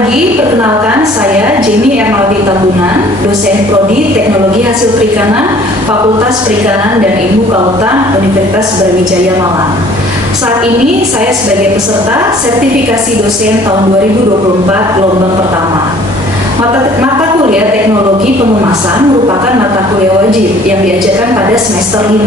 pagi, perkenalkan saya Jenny Ernawati Tambunan, dosen Prodi Teknologi Hasil Perikanan, Fakultas Perikanan dan Ilmu Kelautan Universitas Brawijaya Malang. Saat ini saya sebagai peserta sertifikasi dosen tahun 2024 gelombang pertama. Mata kuliah Teknologi Pengemasan merupakan mata kuliah wajib yang diajarkan pada semester 5.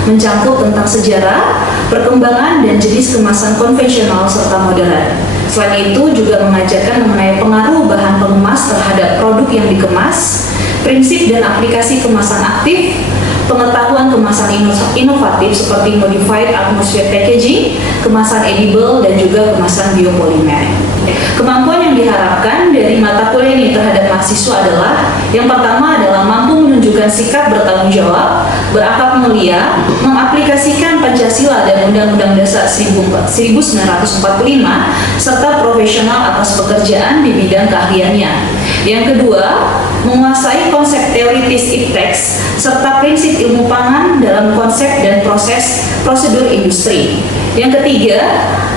Mencangkup tentang sejarah, perkembangan dan jenis kemasan konvensional serta modern. Selain itu juga mengajarkan mengenai pengaruh bahan pengemas terhadap produk yang dikemas, prinsip dan aplikasi kemasan aktif, pengetahuan kemasan inovatif seperti modified atmosphere packaging, kemasan edible dan juga kemasan biopolimer. Kemampuan yang diharapkan dari mata kuliah ini terhadap mahasiswa adalah yang pertama adalah mampu menunjukkan sikap bertanggung jawab, berakhlak mulia, mengaplikasikan Pancasila dan Undang-Undang Dasar 1945, serta profesional atas pekerjaan di bidang keahliannya. Yang kedua, menguasai konsep teoritis IPTEX serta prinsip ilmu pangan dalam konsep dan prosedur industri. Yang ketiga,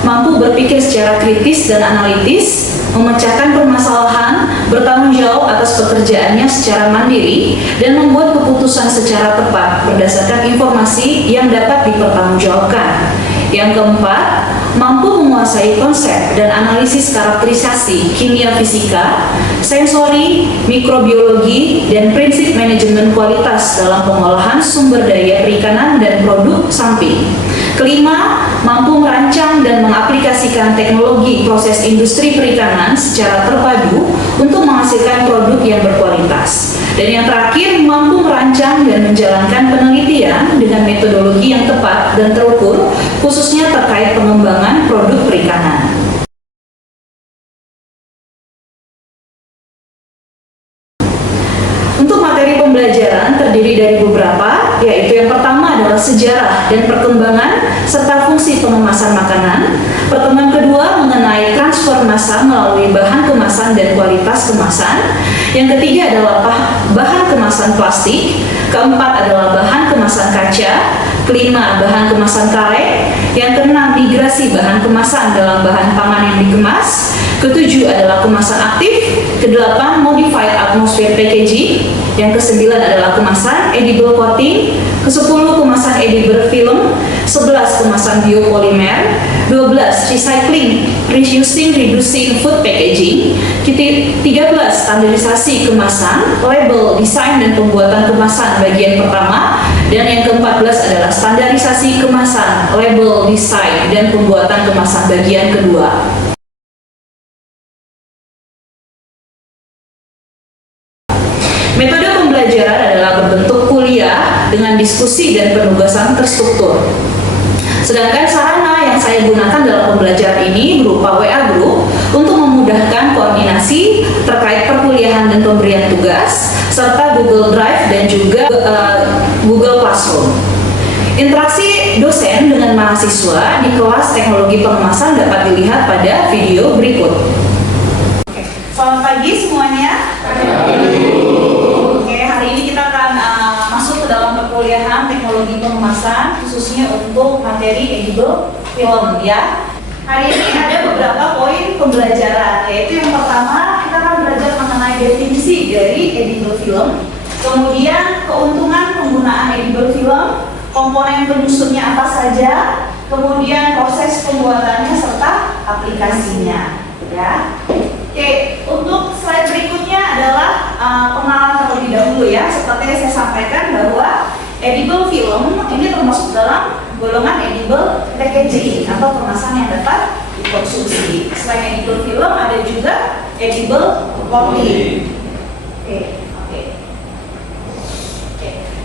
mampu berpikir secara kritis dan analitis, memecahkan permasalahan, bertanggung jawab atas pekerjaannya secara mandiri, dan membuat keputusan secara tepat berdasarkan informasi yang dapat dipertanggungjawabkan. Yang keempat, mampu menguasai konsep dan analisis karakterisasi kimia fisika, sensori, mikrobiologi, dan prinsip manajemen kualitas dalam pengolahan sumber daya perikanan dan produk samping. Kelima, mampu merancang dan mengaplikasikan teknologi proses industri perikanan secara terpadu untuk menghasilkan produk yang berkualitas. Dan yang terakhir, mampu merancang dan menjalankan penelitian dengan metodologi yang tepat dan terukur, khususnya terkait pengembangan produk perikanan. Untuk materi pembelajaran terdiri dari beberapa, yaitu yang pertama adalah sejarah dan perkembangan serta fungsi pengemasan makanan. Pertemuan kedua mengenai transfer massa melalui bahan kemasan dan kualitas kemasan. Yang ketiga adalah bahan kemasan plastik. Keempat adalah bahan kemasan kaca. Kelima, bahan kemasan karet. Yang keenam, migrasi bahan kemasan dalam bahan pangan yang dikemas. Ketujuh adalah kemasan aktif. Kedelapan, modified atmosphere packaging. Yang kesembilan adalah kemasan edible coating. Kesepuluh, kemasan edible film. 11, kemasan biopolimer. 12, recycling, reusing, reducing food packaging. 13, standarisasi kemasan, label, desain dan pembuatan kemasan bagian pertama. Dan yang ke-14 adalah standarisasi kemasan, label, desain dan pembuatan kemasan bagian kedua. Metode pembelajaran adalah berbentuk kuliah dengan diskusi dan penugasan terstruktur. Sedangkan sarana yang saya gunakan dalam pembelajaran ini berupa WA Group untuk memudahkan koordinasi terkait perkuliahan dan pemberian tugas, serta Google Drive dan juga Google Classroom. Interaksi dosen dengan mahasiswa di kelas teknologi pengemasan dapat dilihat pada video berikut. Selamat pagi semuanya. Hari ini kita akan masuk ke dalam perkuliahan teknologi pengemasan, khususnya untuk materi edible film ya. Hari ini ada beberapa poin pembelajaran, yaitu yang pertama kita akan belajar mengenai definisi dari edible film, kemudian keuntungan penggunaan edible film, komponen penyusunnya apa saja, kemudian proses pembuatannya serta aplikasinya ya. Oke, untuk slide berikutnya adalah pengenalan terlebih dahulu ya. Seperti yang saya sampaikan bahwa edible film ini termasuk dalam golongan edible packaging atau kemasan yang dapat dikonsumsi. Selain edible film ada juga edible coating. Oke.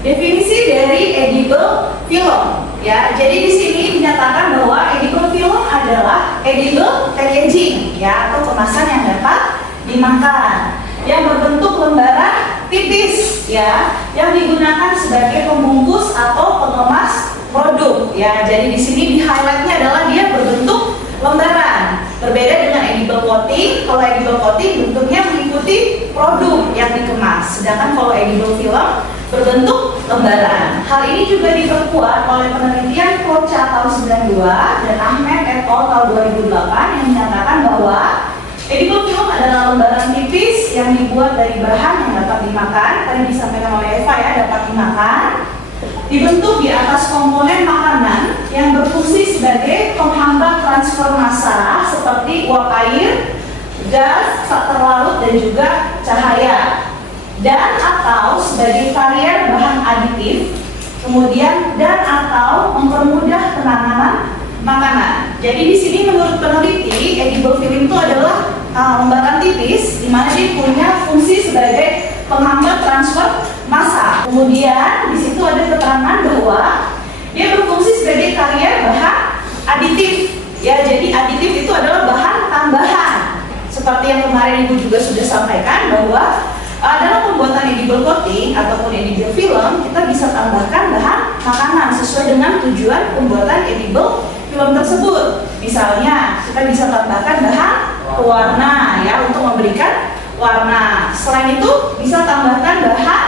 Definisi dari edible film ya. Jadi di sini dinyatakan bahwa edible film adalah edible packaging ya, atau kemasan yang dapat dimakan, yang berbentuk lembaran tipis ya, yang digunakan sebagai pembungkus atau pengemas produk ya. Jadi di sini di highlightnya adalah dia berbentuk lembaran. Berbeda dengan edible coating, kalau edible coating bentuknya mengikuti produk yang dikemas, sedangkan kalau edible film berbentuk lembaran. Hal ini juga diperkuat oleh penelitian Kocha tahun 92 dan Ahmed et al. Tahun 2008 yang menyatakan bahwa Edible film adalah lembaran tipis yang dibuat dari bahan yang dapat dimakan. Tadi disampaikan oleh Eva ya, dapat dimakan. Dibentuk di atas komponen makanan yang berfungsi sebagai penghambat transfer massa seperti uap air, gas, zat terlarut dan juga cahaya, dan atau sebagai karier bahan aditif, kemudian dan atau mempermudah penanganan makanan. Jadi di sini menurut peneliti, edible film itu adalah lembaran tipis di mana dia punya fungsi sebagai penghambat transfer massa. Kemudian di situ ada keterangan bahwa dia berfungsi sebagai karier bahan aditif. Ya, jadi aditif itu adalah bahan tambahan. Seperti yang kemarin Ibu juga sudah sampaikan bahwa dalam pembuatan edible coating ataupun edible film kita bisa tambahkan bahan makanan sesuai dengan tujuan pembuatan edible film tersebut. Misalnya kita bisa tambahkan bahan pewarna ya untuk memberikan warna. Selain itu bisa tambahkan bahan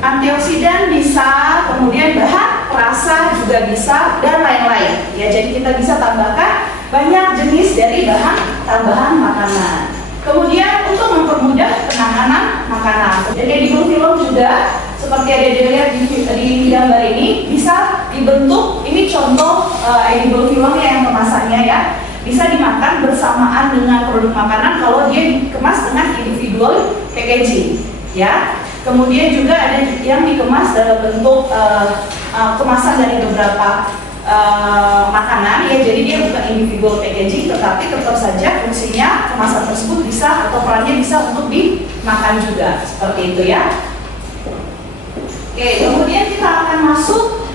antioksidan bisa, kemudian bahan perasa juga bisa dan lain-lain. Ya, jadi kita bisa tambahkan banyak jenis dari bahan tambahan makanan. Kemudian untuk mempermudah penanganan makanan. Jadi edible film juga seperti ada dilihat di gambar ini bisa dibentuk. Ini contoh edible film yang kemasannya ya. Bisa dimakan bersamaan dengan produk makanan kalau dia dikemas dengan individual packaging ya. Kemudian juga ada yang dikemas dalam bentuk kemasan dari beberapa makanan ya, jadi dia bukan individual packaging tetapi tetap saja fungsinya kemasan tersebut bisa atau perannya bisa untuk dimakan juga, seperti itu ya. Oke, kemudian kita akan masuk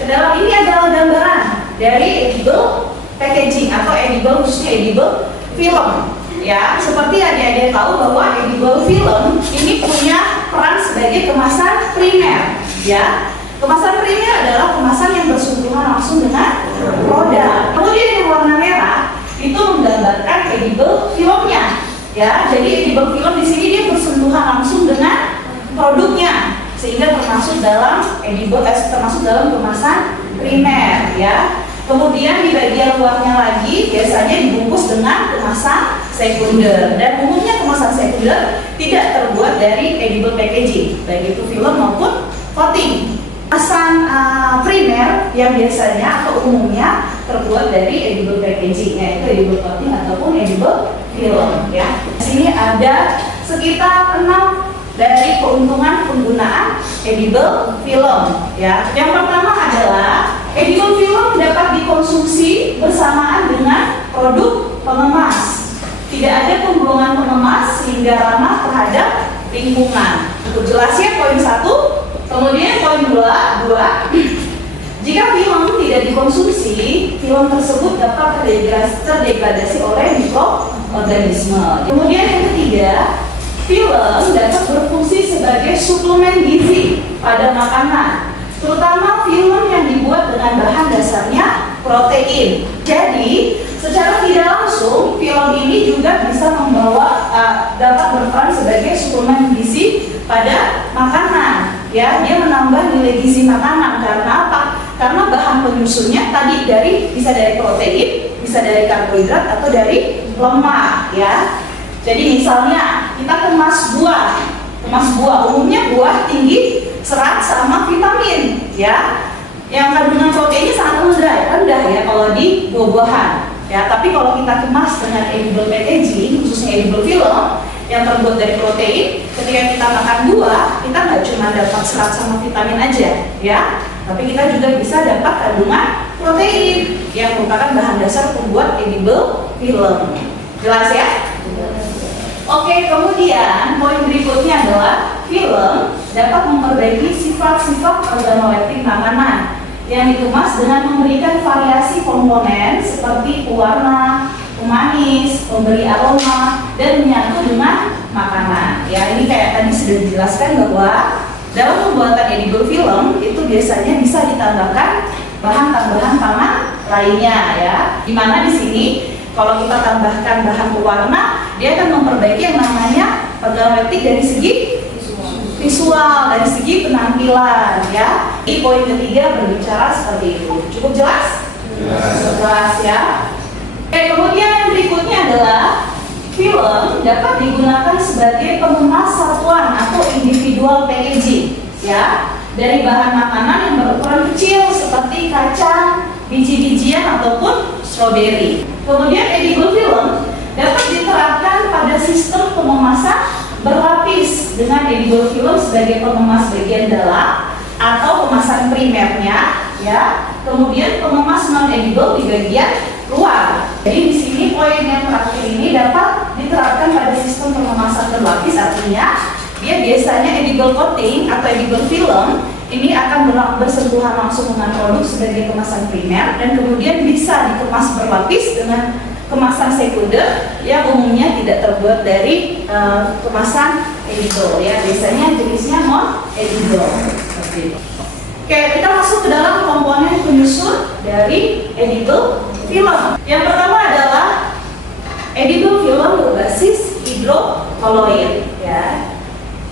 ke dalam, ini adalah gambaran dari edible packaging atau edible, khususnya edible film ya. Seperti adik-adik tahu bahwa edible film ini punya peran sebagai kemasan primer ya. Kemasan primer adalah kemasan yang bersentuhan langsung dengan produk. Kemudian yang warna merah itu menggambarkan edible filmnya ya. Jadi edible film di sini dia bersentuhan langsung dengan produknya sehingga termasuk dalam edible, termasuk dalam kemasan primer ya. Kemudian di bagian luarnya lagi biasanya dibungkus dengan kemasan sekunder, dan umumnya kemasan sekunder tidak terbuat dari edible packaging, baik itu film maupun coating. Kemasan primer yang biasanya atau umumnya terbuat dari edible packaging, yaitu edible coating ataupun edible film ya. Di sini ada sekitar 6 dari keuntungan penggunaan edible film ya. Yang pertama adalah edible film dapat dikonsumsi bersamaan dengan produk pengemas. Tidak ada pembuangan pengemas sehingga ramah terhadap lingkungan. Untuk jelasnya poin 1. Kemudian poin 2, jika film tidak dikonsumsi, film tersebut dapat terdegradasi oleh mikroorganisme. Kemudian yang ketiga, film dapat berfungsi sebagai suplemen gizi pada makanan, terutama film yang dibuat dengan bahan dasarnya protein. Jadi, secara tidak langsung, film ini juga bisa dapat berperan sebagai suplemen gizi pada makanan. Ya, dia menambah nilai gizi makanan. Karena apa? Karena bahan penyusunnya tadi bisa dari protein, bisa dari karbohidrat atau dari lemak. Ya, jadi misalnya kita kemas buah, umumnya buah tinggi serat sama vitamin. Ya, yang kandungan proteinnya sangat rendah ya kalau di buah-buahan. Ya, tapi kalau kita kemas dengan edible packaging, khususnya edible film yang terbuat dari protein, ketika kita makan buah, kita nggak cuma dapat serat sama vitamin aja, ya, tapi kita juga bisa dapat kandungan protein yang merupakan bahan dasar pembuat edible film. Jelas ya? Oke, kemudian poin berikutnya adalah film dapat memperbaiki sifat-sifat organoleptik makanan yang dikemas dengan memberikan variasi komponen seperti pewarna, pemanis, pemberi aroma, dan menyatu dengan makanan. Ya, ini kayak tadi sudah dijelaskan bahwa dalam pembuatan edible film itu biasanya bisa ditambahkan bahan tambahan pangan lainnya ya. Dimana di sini kalau kita tambahkan bahan pewarna, dia akan memperbaiki yang namanya organoleptik dari segi visual, dari segi penampilan ya. Di poin ketiga berbicara seperti itu. Cukup jelas? Jelas ya. Oke, kemudian yang berikutnya adalah film dapat digunakan sebagai pengemas satuan atau individual packaging, ya, dari bahan makanan yang berukuran kecil seperti kacang, biji-bijian ataupun stroberi. Kemudian edible film dapat diterapkan pada sistem pengemasan berlapis dengan edible film sebagai pengemas bagian dalam atau kemasan primernya, ya. Kemudian pengemas non edible di bagian luar. Jadi di sini poin yang terakhir ini dapat diterapkan pada sistem pengemasan berlapis, artinya dia biasanya edible coating atau edible film ini akan bersentuhan langsung dengan produk sebagai kemasan primer dan kemudian bisa dikemas berlapis dengan kemasan sekunder yang umumnya tidak terbuat dari kemasan edible, ya, biasanya jenisnya non edible. Seperti itu. Oke, kita masuk ke dalam komponen penyusun dari edible film. Yang pertama adalah edible film berbasis hidrokoloid, ya.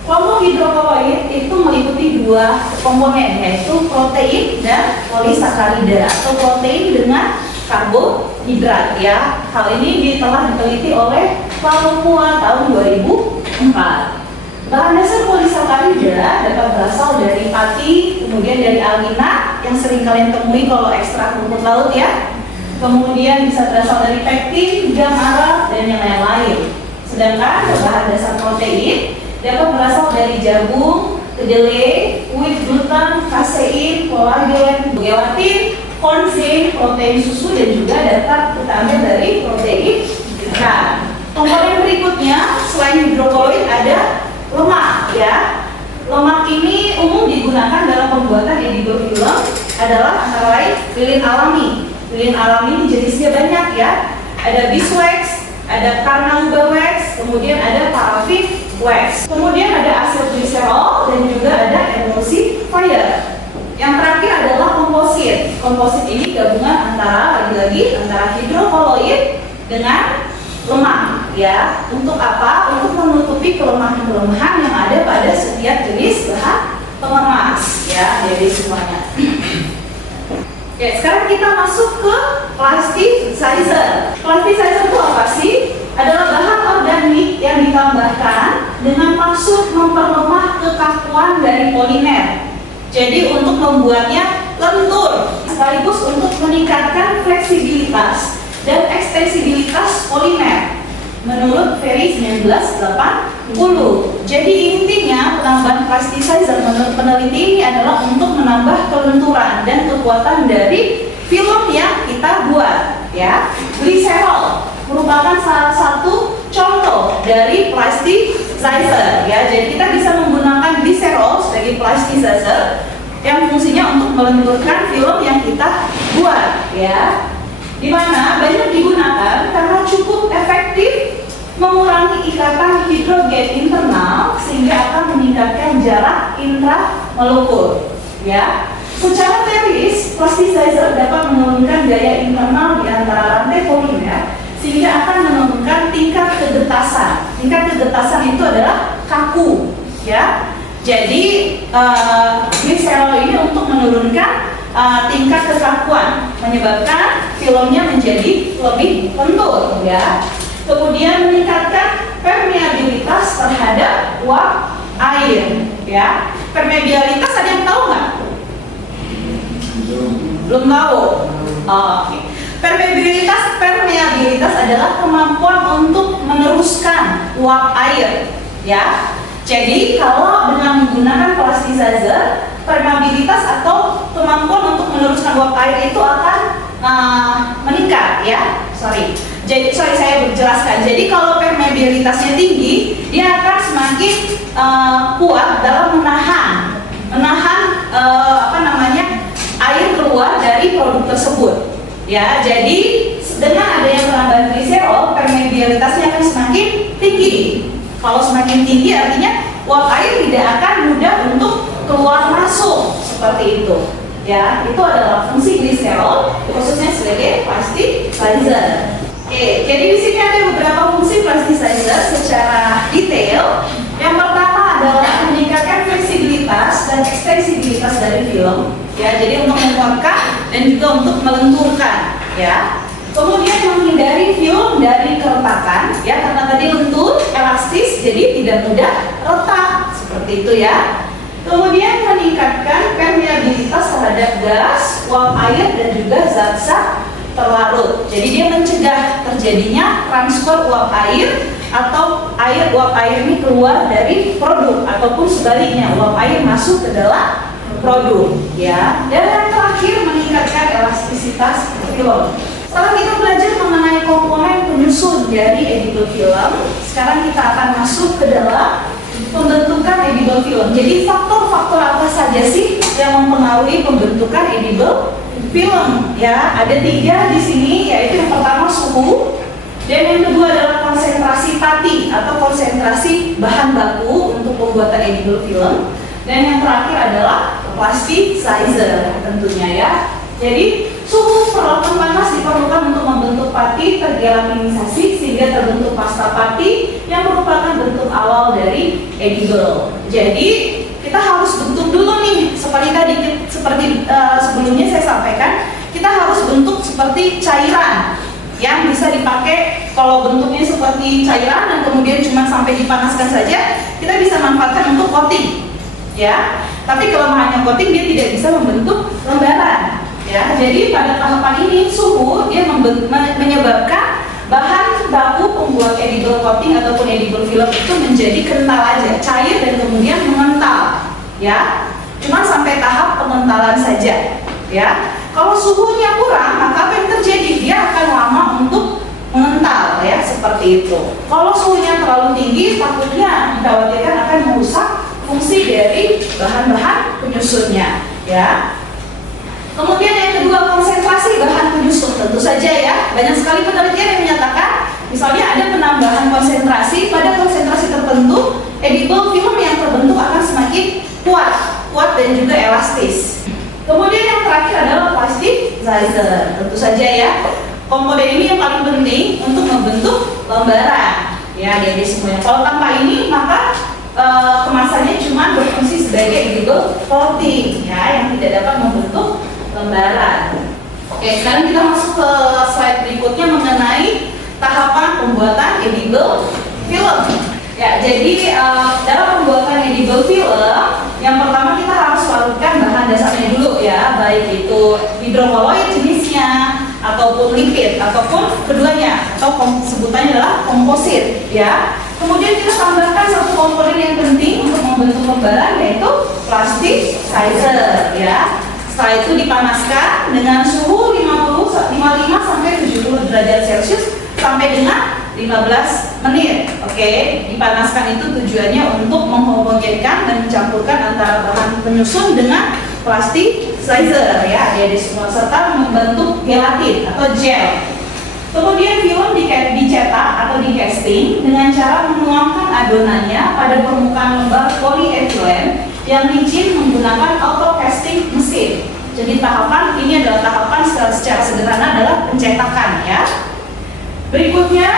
Kelompok hidrokoloid itu meliputi dua komponen, yaitu protein dan polisakarida atau protein dengan karbohidrat, ya. Hal ini telah diteliti oleh Palomua tahun 2004. Bahan dasar polisakarida dapat berasal dari pati, kemudian dari alginat yang sering kalian temui kalau ekstrak rumput laut, ya. Kemudian bisa berasal dari pektin, gam arab, dan yang lain-lain. Sedangkan bahan dasar protein dapat berasal dari jagung, kedelai, wheat gluten, kasein, kolagen, gelatin, konsen, protein susu, dan juga dapat kita ambil dari protein ikan. Komponen berikutnya selain hidrokoloid ada lemak, ya. Lemak ini umum digunakan dalam pembuatan edible film adalah antara lain lilin alami. Lilin alami ini jenisnya banyak, ya. Ada beeswax, ada carnauba wax, kemudian ada paraffin wax. Kemudian ada asilgliserol dan juga ada emulsifier. Yang terakhir adalah komposit. Komposit ini gabungan antara lagi-lagi antara hidrokoloid dengan lemak, ya. Untuk apa? Untuk menutupi kelemahan-kelemahan yang ada pada setiap jenis bahan pengemas, ya, dari semuanya. Oke, sekarang kita masuk ke plasticizer. Plasticizer itu apa sih? Adalah bahan organik yang ditambahkan dengan maksud memperlemah kekakuan dari polimer. Jadi untuk membuatnya lentur, sekaligus untuk meningkatkan fleksibilitas dan ekstensibilitas polimer menurut Ferry 1980. Jadi intinya penambahan plasticizer menurut peneliti ini adalah untuk menambah kelenturan dan kekuatan dari film yang kita buat, ya. Gliserol merupakan salah satu contoh dari plasticizer, ya. Jadi kita bisa menggunakan gliserol sebagai plasticizer yang fungsinya untuk melenturkan film yang kita buat, ya. Di mana banyak digunakan karena cukup efektif mengurangi ikatan hidrogen internal sehingga akan meningkatkan jarak intramolekul, ya. Secara teoris, plasticizer dapat menurunkan gaya internal di antara rantai polimer sehingga akan menurunkan tingkat kegetasan. Tingkat kegetasan itu adalah kaku, ya. Jadi gliserol ini untuk menurunkan tingkat kekakuan, menyebabkan filmnya menjadi lebih lentur, ya. Kemudian meningkatkan permeabilitas terhadap uap air, ya. Permeabilitas ada yang tahu nggak? Belum tahu. Oke. Permeabilitas adalah kemampuan untuk meneruskan uap air, ya. Jadi kalau dengan menggunakan plasticizer, permeabilitas atau kemampuan untuk meneruskan uap air itu akan meningkat, ya. Jadi saya berjelaskan. Jadi kalau permeabilitasnya tinggi, dia akan semakin kuat dalam menahan air keluar dari produk tersebut, ya. Jadi dengan adanya penambahan gliserol, permeabilitasnya akan semakin tinggi. Kalau semakin tinggi artinya uap air tidak akan mudah untuk keluar masuk, seperti itu, ya. Itu adalah fungsi gliserol khususnya sebagai plasticizer. Oke, jadi di sini ada beberapa fungsi plasticizer secara detail. Yang pertama adalah meningkatkan fleksibilitas dan ekstensibilitas dari film, ya. Jadi untuk menguatkan dan juga untuk melenturkan, ya. Kemudian menghindari film dari keretakan, ya, karena tadi lentur, elastis, jadi tidak mudah retak, seperti itu ya. Kemudian meningkatkan permeabilitas terhadap gas, uap air, dan juga zat-zat terlarut. Jadi dia mencegah terjadinya transfer uap air atau uap air ini keluar dari produk, ataupun sebaliknya uap air masuk ke dalam produk, ya. Dan yang terakhir meningkatkan elastisitas film. Setelah kita belajar mengenai komponen penyusun dari edible film, sekarang kita akan masuk ke dalam pembentukan edible film. Jadi faktor-faktor apa saja sih yang mempengaruhi pembentukan edible film? Ya, ada 3 di sini, yaitu yang pertama suhu, dan yang kedua adalah konsentrasi pati atau konsentrasi bahan baku untuk pembuatan edible film, dan yang terakhir adalah plasticizer tentunya ya. Jadi suhu perlakuan panas diperlukan untuk membentuk pati tergelaminisasi sehingga terbentuk pasta pati yang merupakan bentuk awal dari edible. Jadi kita harus bentuk dulu nih, seperti tadi, sebelumnya saya sampaikan, kita harus bentuk seperti cairan yang bisa dipakai. Kalau bentuknya seperti cairan dan kemudian cuma sampai dipanaskan saja, kita bisa manfaatkan untuk coating, ya. Tapi kelemahannya coating, dia tidak bisa membentuk lembaran. Ya, jadi pada tahapan ini suhu dia menyebabkan bahan baku pembuat edible coating ataupun edible film itu menjadi kental aja, cair dan kemudian mengental. Ya, cuma sampai tahap pengentalan saja. Ya, kalau suhunya kurang, maka apa yang terjadi? Dia akan lama untuk mengental, ya, seperti itu. Kalau suhunya terlalu tinggi, takutnya dikhawatirkan akan merusak fungsi dari bahan-bahan penyusunnya. Ya. Kemudian yang kedua, konsentrasi bahan penyusun. Tentu saja ya, banyak sekali penelitian yang menyatakan misalnya ada penambahan konsentrasi pada konsentrasi tertentu, edible film yang terbentuk akan semakin kuat dan juga elastis. Kemudian yang terakhir adalah plasticizer. Tentu saja ya, komponen ini yang paling penting untuk membentuk lembaran. Ya, jadi semuanya. Kalau tanpa ini maka kemasannya cuma berfungsi sebagai edible coating, ya, yang tidak dapat membentuk lembaran. Oke, sekarang kita masuk ke slide berikutnya mengenai tahapan pembuatan edible film. Ya, jadi dalam pembuatan edible film, yang pertama kita harus larutkan bahan dasarnya dulu ya, baik itu hidrokoloid jenisnya ataupun lipid ataupun keduanya, atau sebutannya adalah komposit ya. Kemudian kita tambahkan satu komponen yang penting untuk membentuk lembaran, yaitu plasticizer ya. Setelah itu dipanaskan dengan suhu 55 sampai 70 derajat Celcius sampai dengan 15 menit. Oke, dipanaskan itu tujuannya untuk menghomogenkan dan mencampurkan antara bahan penyusun dengan plasticizer ya, jadi semua serta membentuk gelatin atau gel. Kemudian film dicetak atau di casting dengan cara menuangkan adonannya pada permukaan lembar polietilen yang licin menggunakan auto casting mesin. Jadi tahapan ini adalah tahapan secara sederhana adalah pencetakan ya. Berikutnya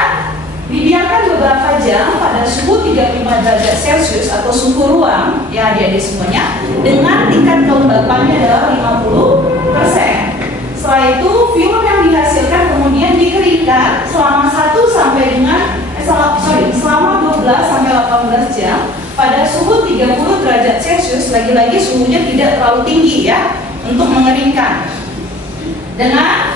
dibiarkan beberapa jam pada suhu 35 derajat Celcius atau suhu ruang ya, adik-adik semuanya, dengan tingkat kelembapannya adalah 50%. Setelah itu film yang dihasilkan kemudian dikeringkan selama selama 12 sampai 18 jam pada suhu 30 derajat Celcius. Lagi-lagi suhunya tidak terlalu tinggi ya untuk mengeringkan dengan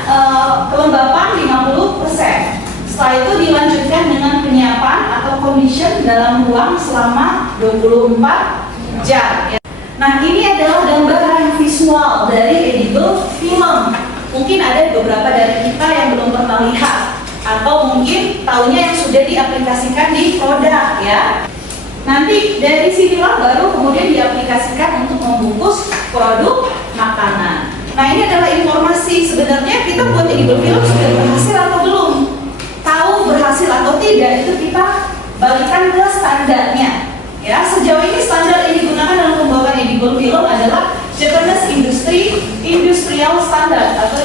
kelembapan 50%. Setelah itu dilanjutkan dengan penyiapan atau condition dalam ruang selama 24 jam. Nah, ini adalah gambaran visual dari edible film. Mungkin ada beberapa dari kita yang belum pernah lihat, atau mungkin tahunya yang sudah diaplikasikan di produk ya. Nanti dari sinilah baru kemudian diaplikasikan untuk membungkus produk makanan. Nah, ini adalah informasi sebenarnya kita buat edible film sudah berhasil atau belum. Tahu berhasil atau tidak itu kita balikan ke standarnya. Ya, sejauh ini standar yang digunakan dalam pembuatan edible film adalah Japanese Industrial Standard atau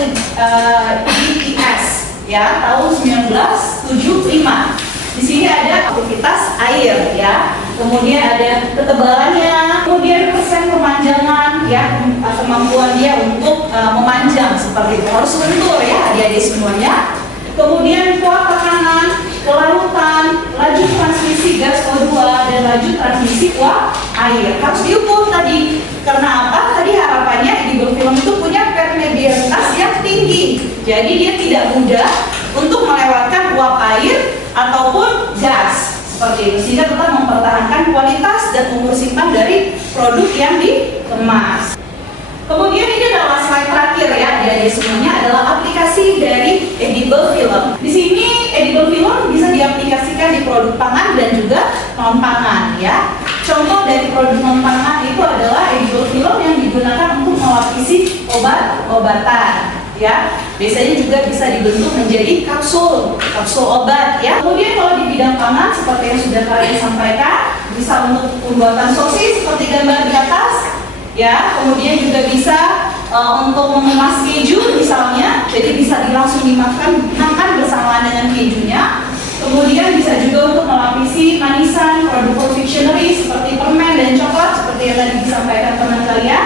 JIS ya, tahun 1975. Di sini ada aktivitas air ya, kemudian ada ketebalannya, kemudian persen pemanjangan ya, kemampuan dia untuk memanjang seperti itu, harus lentur ya adik-adik semuanya. kemudian kuat tekanan, kelarutan, laju transmisi gas O2, dan laju transmisi uap air. Harus diukur tadi. Karena apa? Tadi harapannya edible film itu punya permeabilitas yang tinggi. Jadi dia tidak mudah untuk melewatkan uap air ataupun gas. Seperti itu. Sehingga tetap mempertahankan kualitas dan umur simpan dari produk yang dikemas. Kemudian ini adalah slide terakhir ya, dari semuanya adalah aplikasi dari edible film. Di sini edible film bisa diaplikasikan di produk pangan dan juga non pangan ya. Contoh dari produk non pangan itu adalah edible film yang digunakan untuk melapisi obat-obatan ya. Biasanya juga bisa dibentuk menjadi kapsul obat ya. Kemudian kalau di bidang pangan seperti yang sudah kalian sampaikan, bisa untuk pembuatan sosis seperti gambar di atas. Ya, kemudian juga bisa untuk mengemas keju misalnya, jadi bisa langsung dimakan bersamaan dengan kejunya. Kemudian bisa juga untuk melapisi manisan, produk confectionery seperti permen dan coklat seperti yang tadi disampaikan teman kalian.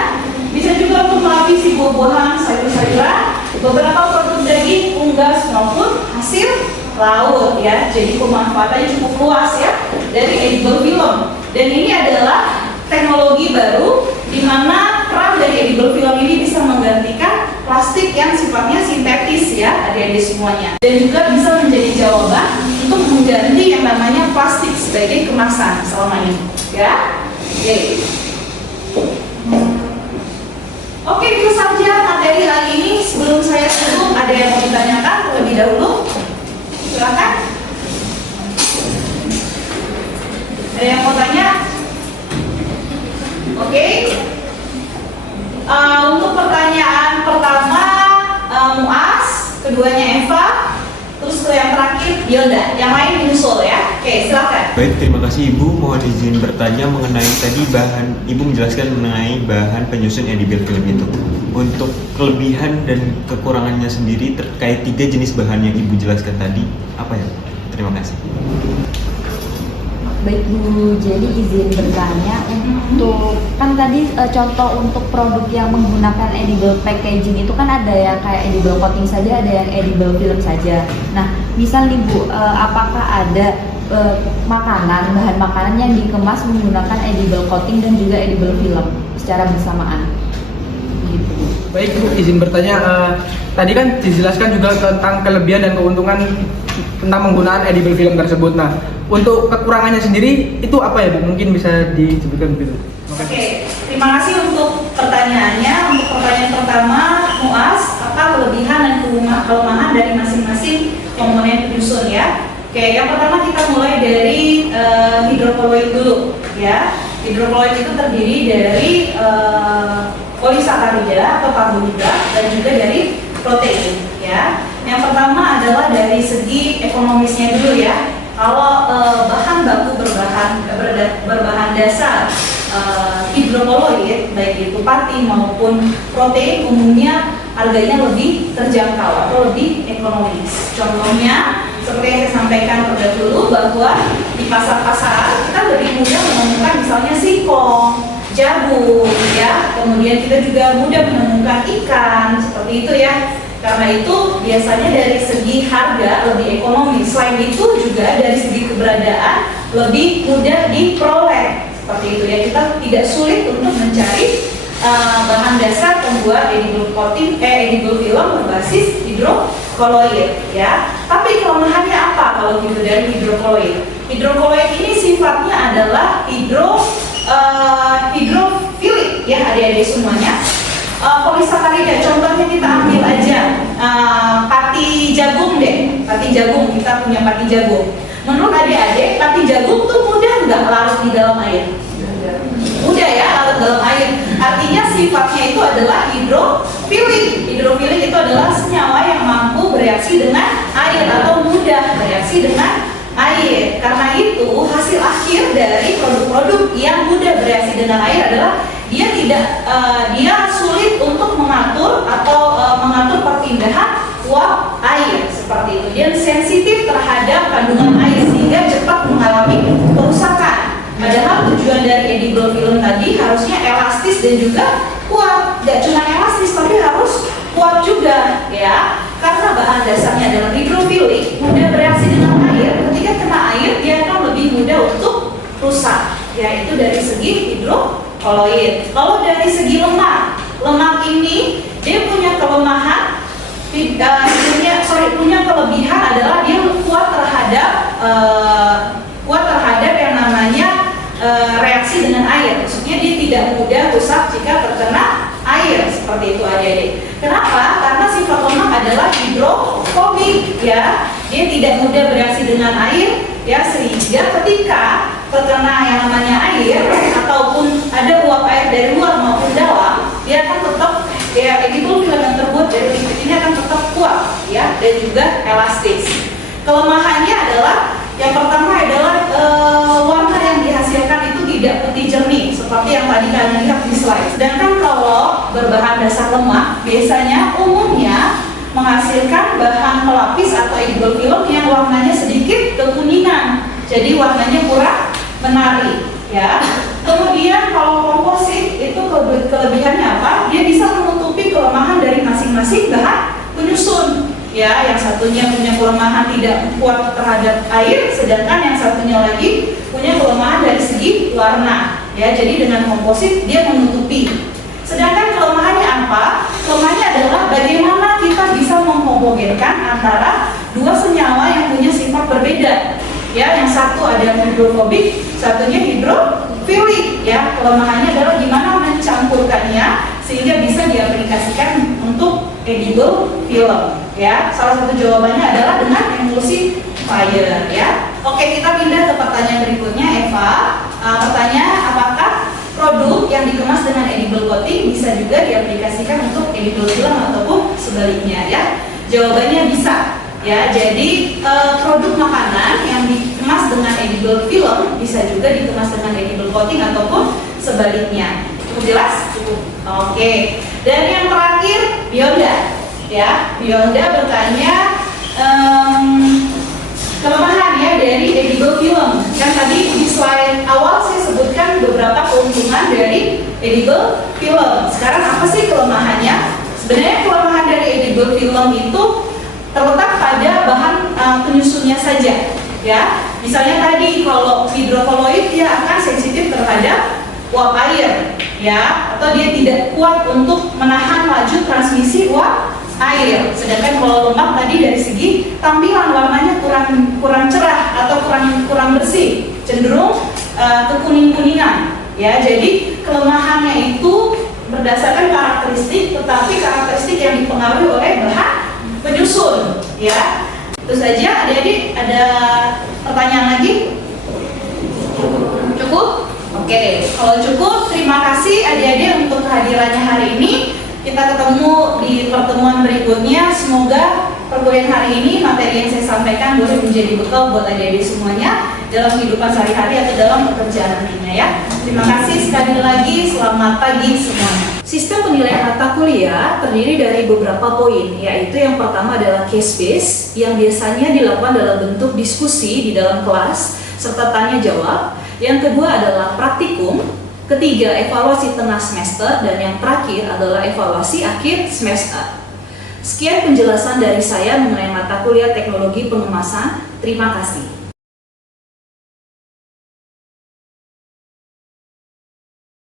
Bisa juga untuk melapisi buah-buahan, sayur-sayuran, beberapa produk daging, unggas maupun hasil laut ya. Jadi pemanfaatannya cukup luas ya dari edible film. Dan ini adalah teknologi baru di mana peran dari edible film ini bisa menggantikan plastik yang sifatnya sintetis ya adik-adik semuanya, dan juga bisa menjadi jawaban untuk mengganti yang namanya plastik sebagai kemasan selama ini ya. Oke, itu saja materi kali ini. Sebelum saya tutup, ada yang mau ditanyakan terlebih dahulu? Silakan. Ada yang mau tanya? Oke. Untuk pertanyaan pertama Muas, keduanya Eva, terus ke yang terakhir Yolda, yang lain menyusul ya. Oke, silakan. Baik, terima kasih Ibu. Mohon izin bertanya mengenai tadi bahan, Ibu menjelaskan mengenai bahan penyusun edible film itu. Untuk kelebihan dan kekurangannya sendiri terkait 3 jenis bahan yang Ibu jelaskan tadi, apa ya? Terima kasih. Baik Bu, jadi izin bertanya untuk kan tadi contoh untuk produk yang menggunakan edible packaging itu kan ada yang kayak edible coating saja, ada yang edible film saja. Nah, misal nih Bu, apakah ada bahan makanan yang dikemas menggunakan edible coating dan juga edible film secara bersamaan? Gitu. Baik Bu, izin bertanya, tadi kan dijelaskan juga tentang kelebihan dan keuntungan tentang penggunaan edible film tersebut. Nah, untuk kekurangannya sendiri itu apa ya Bu? Mungkin bisa disebutkan begitu. Oke, terima kasih untuk pertanyaannya. Untuk pertanyaan pertama, Muas, apa kelebihan dan kelemahan dari masing-masing komponen penyusun ya? Oke, yang pertama kita mulai dari hidrokoloid dulu ya. Hidrokoloid itu terdiri dari polisakarida atau karbohidrat dan juga dari protein ya. Yang pertama adalah dari segi ekonomisnya dulu ya. Kalau bahan baku berbahan dasar hidrokoloid, baik itu pati maupun protein, umumnya harganya lebih terjangkau atau lebih ekonomis. Contohnya seperti yang saya sampaikan terdahulu bahwa di pasar-pasar kita lebih mudah menemukan misalnya singkong, jagung ya, kemudian kita juga mudah menemukan ikan seperti itu ya. Karena itu biasanya dari segi harga lebih ekonomis. Selain itu juga dari segi keberadaan lebih mudah diperoleh seperti itu ya. Kita tidak sulit untuk mencari bahan dasar pembuat edible film berbasis hidrokoloid ya. Tapi kelemahannya apa kalau gitu dari hidrokoloid? Hidrokoloid ini sifatnya adalah hidrofilik ya adik-adik semuanya. Polisakarida, contohnya kita ambil aja pati jagung deh, pati jagung, kita punya pati jagung. Menurut adik-adik, pati jagung tuh mudah nggak larut di dalam air? Mudah ya, larut dalam air. Artinya sifatnya itu adalah hidrofilik. Hidrofilik itu adalah senyawa yang mampu bereaksi dengan air atau mudah bereaksi dengan air. Karena itu hasil akhir dari produk-produk yang mudah bereaksi dengan air adalah dia sulit untuk mengatur atau mengatur perpindahan uap air seperti itu. Dia sensitif terhadap kandungan air sehingga cepat mengalami kerusakan. Padahal tujuan dari edible film tadi harusnya elastis dan juga kuat. Tidak cuma elastis tapi harus kuat juga ya, karena bahan dasarnya adalah hidrofilik, mudah bereaksi dengan air. Ketika kena air dia akan lebih mudah untuk rusak, yaitu dari segi hidrokoloid. Kalau dari segi lemak, lemak ini dia punya kelemahan, punya kelebihan adalah dia kuat terhadap yang namanya reaksi dengan air. Maksudnya dia tidak mudah rusak jika terkena air, seperti itu adik-adik. Kenapa? Karena sifat lemak adalah hidrofobik ya. Dia tidak mudah bereaksi dengan air ya, sehingga ketika terkena yang namanya air ataupun ada uap air dari luar maupun dalam, dia akan tetap edible film yang terbuat dari lipid ini akan tetap kuat ya, dan juga elastis. Kelemahannya adalah yang pertama adalah warna yang dihasilkan itu tidak putih jernih seperti yang tadi kalian lihat di slide. Sedangkan kalau berbahan dasar lemak biasanya umumnya menghasilkan bahan pelapis atau edible film yang warnanya sedikit kekuningan, jadi warnanya kurang menarik ya. Kemudian kalau komposit itu kelebihannya apa? Dia bisa menutupi kelemahan dari masing-masing bahan penyusun ya. Yang satunya punya kelemahan tidak kuat terhadap air, sedangkan yang satunya lagi punya kelemahan dari segi warna ya. Jadi dengan komposit dia menutupi. Sedangkan kelemahannya apa? Kelemahannya adalah bagaimana kita bisa menghomogenkan antara dua senyawa yang punya sifat berbeda ya. Yang satu ada hidrofobik, satunya hidrofilik ya. Kelemahannya adalah gimana mencampurkannya sehingga bisa diaplikasikan untuk edible film ya. Salah satu jawabannya adalah dengan emulsifier ya. Oke, kita pindah ke pertanyaan berikutnya, Eva. Pertanyaan, apakah produk yang dikemas dengan edible coating bisa juga diaplikasikan untuk edible film ataupun sebaliknya ya? Jawabannya bisa ya. Jadi produk makanan yang dikemas dengan edible film bisa juga dikemas dengan edible coating ataupun sebaliknya. Cukup jelas? Cukup. Oke. Dan yang terakhir, Bionda ya. Bionda bertanya kelemahan ya dari edible film. Kan tadi di slide awal saya sebutkan beberapa keuntungan dari edible film. Sekarang apa sih kelemahannya? Sebenarnya kelemahan dari edible film itu terletak pada bahan penyusunnya saja ya. Misalnya tadi kalau hidrokoloid dia akan sensitif terhadap uap air ya, atau dia tidak kuat untuk menahan laju transmisi uap air. Sedangkan kalau lemak tadi dari segi tampilan warnanya kurang cerah atau kurang bersih, cenderung kekuning-kuningan ya. Jadi kelemahannya itu berdasarkan karakteristik, tetapi karakteristik yang dipengaruhi oleh bahan penyusun ya. Itu saja. Adik-adik ada pertanyaan lagi? Cukup? Oke, kalau cukup, terima kasih adik-adik untuk kehadirannya hari ini. Kita ketemu di pertemuan berikutnya. Semoga perkuliahan hari ini, materi yang saya sampaikan boleh menjadi bekal buat adik-adik semuanya dalam kehidupan sehari-hari atau dalam pekerjaan nantinya ya. Terima kasih sekali lagi, selamat pagi semuanya. Sistem penilaian mata kuliah terdiri dari beberapa poin, yaitu yang pertama adalah case base yang biasanya dilakukan dalam bentuk diskusi di dalam kelas serta tanya jawab. Yang kedua adalah praktikum, ketiga evaluasi tengah semester, dan yang terakhir adalah evaluasi akhir semester. Sekian penjelasan dari saya mengenai mata kuliah teknologi pengemasan. Terima kasih.